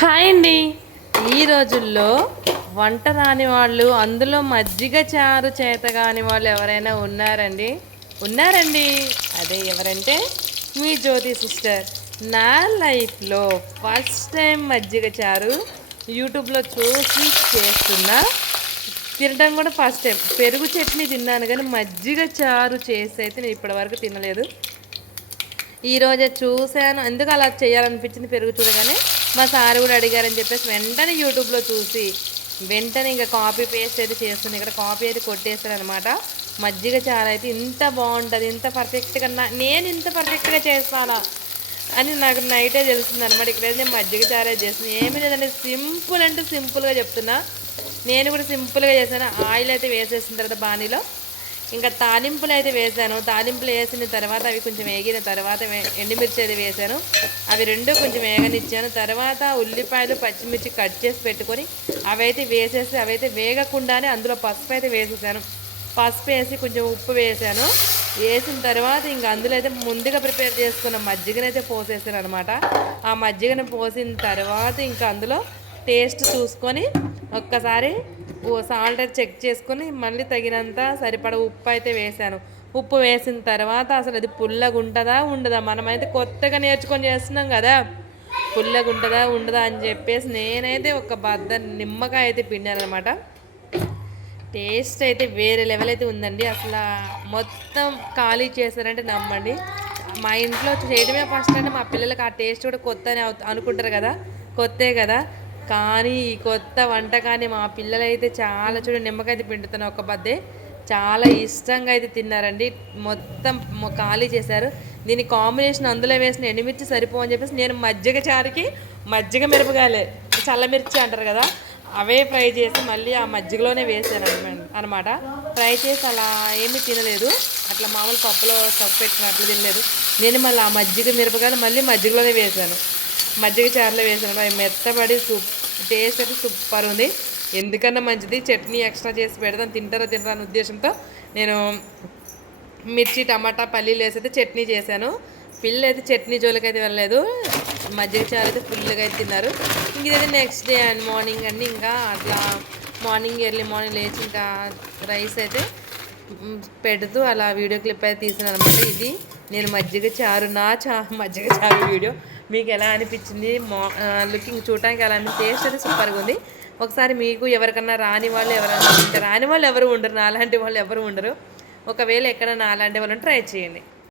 Hi అండి. ఈ రోజుల్లో వంట రాని వాళ్ళు, అందులో మజ్జిగ చారు చేత కాని వాళ్ళు ఎవరైనా ఉన్నారండి. అదే ఎవరంటే మీ జ్యోతి సిస్టర్. నా లైఫ్లో ఫస్ట్ టైం మజ్జిగ చారు యూట్యూబ్లో చూసి చేస్తున్నా. తినడం కూడా ఫస్ట్ టైం. పెరుగు చట్నీ తిన్నాను కానీ మజ్జిగ చారు చేసి అయితే నేను ఇప్పటివరకు తినలేదు. ఈరోజే చూశాను, ఎందుకు అలా చేయాలనిపించింది పెరుగు చూడగానే. మా సార్ కూడా అడిగారని చెప్పేసి వెంటనే యూట్యూబ్లో చూసి వెంటనే ఇంకా కాపీ పేస్ట్ అయితే చేస్తుంది. ఇక్కడ కాపీ అయితే కొట్టేస్తాను అనమాట. మజ్జిగ చారు అయితే ఇంత బాగుంటుంది, ఇంత పర్ఫెక్ట్గా నేను ఇంత పర్ఫెక్ట్గా చేస్తానా అని నాకు నైటే తెలుస్తుంది అనమాట. ఇక్కడైతే నేను మజ్జిగ చారే చేస్తున్నాను. ఏమీ లేదండి, సింపుల్ అంటే సింపుల్గా చెప్తున్నా. నేను కూడా సింపుల్గా చేశాను. ఆయిల్ అయితే వేసేసిన తర్వాత బాణీలో ఇంకా తాలింపులు అయితే వేసాను. తాలింపులు వేసిన తర్వాత అవి కొంచెం వేగిన తర్వాత ఎండుమిర్చి అయితే వేసాను. అవి రెండు కొంచెం వేగనిచ్చాను. తర్వాత ఉల్లిపాయలు పచ్చిమిర్చి కట్ చేసి పెట్టుకొని అవైతే వేసేసి అవైతే వేగకుండానే అందులో పసుపు అయితే వేసేసాను. పసుపు వేసి కొంచెం ఉప్పు వేసాను. వేసిన తర్వాత ఇంకా అందులో అయితే ముందుగా ప్రిపేర్ చేసుకున్న మజ్జిగనైతే పోసేసాను అనమాట. ఆ మజ్జిగను పోసిన తర్వాత ఇంకా అందులో టేస్ట్ చూసుకొని ఒక్కసారి సాల్ట్ అయితే చెక్ చేసుకొని మళ్ళీ తగినంత సరిపడ ఉప్పు అయితే వేసాను. ఉప్పు వేసిన తర్వాత అసలు అది పుల్లగా ఉంటుందా ఉండదా, మనమైతే కొత్తగా నేర్చుకొని చేస్తున్నాం కదా, పుల్లగా ఉంటుందా ఉండదా అని చెప్పేసి నేనైతే ఒక బద్ద నిమ్మకాయ అయితే పిండాను అనమాట. టేస్ట్ అయితే వేరే లెవెల్ అయితే ఉందండి. అసలు మొత్తం ఖాళీ చేశారంటే నమ్మండి. మా ఇంట్లో చేయడమే ఫస్ట్ అంటే మా పిల్లలకి ఆ టేస్ట్ కూడా కొత్త అని అనుకుంటారు కదా, కొత్తే కదా. కానీ ఈ కొత్త వంటకాన్ని మా పిల్లలైతే చాలా నిమ్మకాయ పిండుతున్న ఒక బద్దే చాలా ఇష్టంగా అయితే తిన్నారండి. మొత్తం ఖాళీ చేశారు. దీని కాంబినేషన్ అందులో వేసిన ఎండుమిర్చి సరిపోవని చెప్పేసి నేను మజ్జిగ చారుకి మజ్జిగ మిరపకాయలే చల్లమిర్చి అంటారు కదా, అవే ఫ్రై చేసి మళ్ళీ ఆ మజ్జిగలోనే వేసాను అనమాట. ఫ్రై చేసి అలా ఏమీ తినలేదు, అట్లా మామూలు పప్పులో సప్పు పెట్టుకుని అట్లా తినలేదు. నేను మళ్ళీ ఆ మజ్జిగ మిరపకాయలు మళ్ళీ మజ్జిగలోనే వేసాను, మజ్జిగ చారులో వేసాను. అవి మెత్తబడి టేస్ట్ అయితే సూపర్ ఉంది. ఎందుకన్నా మంచిది చట్నీ ఎక్స్ట్రా చేసి పెడతాను, తింటారో అనే ఉద్దేశంతో నేను మిర్చి టమాటా పల్లీలు వేసి అయితే చట్నీ చేశాను. పిల్లలు అయితే చట్నీ జోలికి అయితే వెళ్ళలేదు, మజ్జిగ చారు అయితే ఫుల్గా అయితే తిన్నారు. ఇంక ఇదైతే నెక్స్ట్ డే అండ్ మార్నింగ్ అండి. ఇంకా అట్లా ఎర్లీ మార్నింగ్ లేచి ఇంకా రైస్ అయితే పెడుతూ అలా వీడియో క్లిప్ అయితే తీసాను అనమాట. ఇది నేను మజ్జిగ చారు మజ్జిగ చారు వీడియో మీకు ఎలా అనిపించింది, లుకింగ్ చూడటానికి ఎలా అనిపించింది, టేస్ట్ అయితే సూపర్గా ఉంది. ఒకసారి మీకు ఎవరికన్నా రాని వాళ్ళు ఎవరైనా ఇంకా రాని వాళ్ళు ఎవరు ఉండరు, నాలాంటి వాళ్ళు ఎవరు ఉండరు. ఒకవేళ ఎక్కడన్నా అలాంటి వాళ్ళని ట్రై చేయండి.